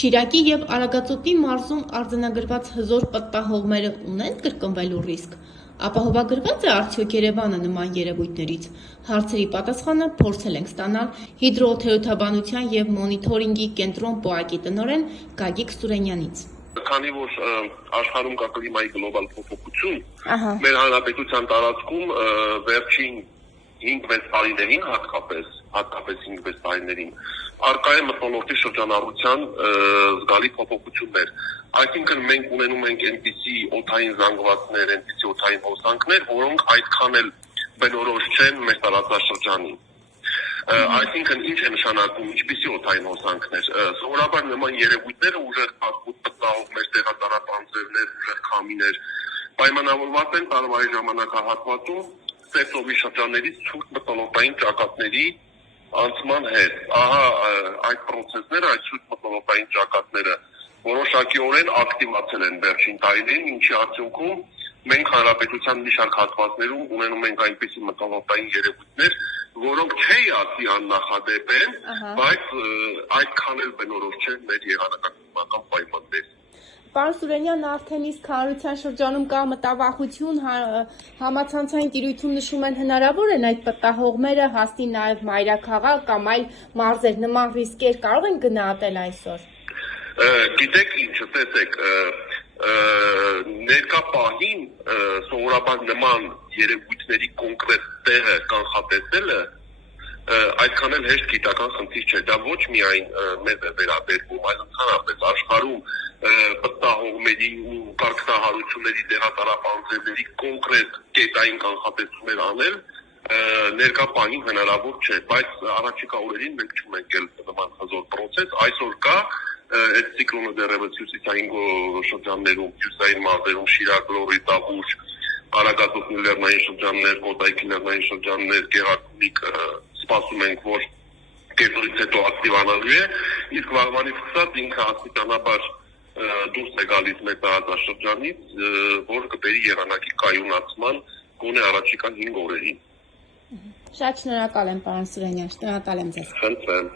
Շիրակի և Արագածոտնի մարզում արձանագրված հզոր պտտահողմերը ունեն կրկնվելու ռիսկ։ Ապահովագրված է արդյոք Երևանը նման երևույթներից։ Հարցերի պատասխանը փորձել ենք ստանալ հիդրոօթերոթաբանության և մոնիթորինգի կենտրոն ՊՕԱԿ-ի տնօրեն Գագիկ Սուրենյանից։ Քանի որ աշխարհում կա կլիմայի գլոբալ փոփոխություն, մեր հանրապետության տարածքում վերջին 5-6 տարիներին հատկապես 5-6 տարիներին առկա է մթնոլորտի շրջանառության զգալի փոփոխություններ։ Այսինքն մենք ունենում ենք այնպիսի օդային զանգվածներ, այնպիսի օդային հոսանքներ, որոնք այդքան էլ բնորոշ չեն մեր տարածաշրջանին։ Այսինքն ինչ է նշանակում, ինչպիսի օդային հոսանքներ։ Սովորաբար նման երևույթները ուժեղ պտտահողմեր, տեղատարապանձրևներ, ուժեղ քամիներ պայմանավորված են տարվայի ժամանակահատվածում ծեծովի շրջաններից ցուրտ մթնոլորտային ճակատների անցման հետ։ Ահա այդ պրոցեսները, այդ ցուրտ մթնոլորտային ճակատները որոշակիորեն ակտիվացել են վերջին տարիներին, ինչի արդյունքում մենք հանրապետության մի շարք հատվածներում ունենում ենք այնպիսի մթնոլորտային երևույթներ, որոնք չէի ասի աննախադեպ են, բայց այդքան էլ բնորոշ չեն մեր եղանակակլիմական պայմաններին։ Պարոն Սուրենյան, արդեն իսկ հանրության շրջանում կա մտավախություն, համացանցային տիրույթում նշում են հնարավոր են այդ պտտահողմերը հասնի նաև մայրաքաղաք կամ այլ մարզեր, նման ռիսկեր կարող են գնահատել այսօր։ Գիտեք ինչ, տեսեք, ներկա պահին սովորաբար նման երևույթների կոնկրետ տեղը կանխատեսելը այդքան էլ հեշտ գիտական խնդիր չէ, դա ոչ միայն մեզ է վերաբերվում, այլ ընդհանրապես աշխարհում պտտահողմերի ու կարգնահարությունների տեղատարապանձրևների կոնկրետ կետային կանխատեսումներ անել ներկա պահին հնարավոր չէ, բայց առաջիկա օրերին մենք չունենք էլ նման հզոր պրոցես, այսօր կա այդ ցիկլոնը դեռևս հյուսիսային շրջաններում, հյուսիսային մարզերում Շիրակ, Լոռի, Տավուշ, Արագածոտնի լեռնային շրջաններ, Կոտայքի լեռնային շրջաններ, Գեղարքունիք սպասում ենք, որ կեսօրից հետո ակտիվանալու է, իսկ վաղվանից սկսած ինքը աստիճանաբար դուրս է գալիս մեր տարածաշրջանից, որ կբերի եղանակի կայունացման գոնե առաջիկա 5 օրերին։ Շատ շնորհակալ եմ, պարոն Սուրենյան, շնորհակալ եմ ձեզ։ Խնդրեմ։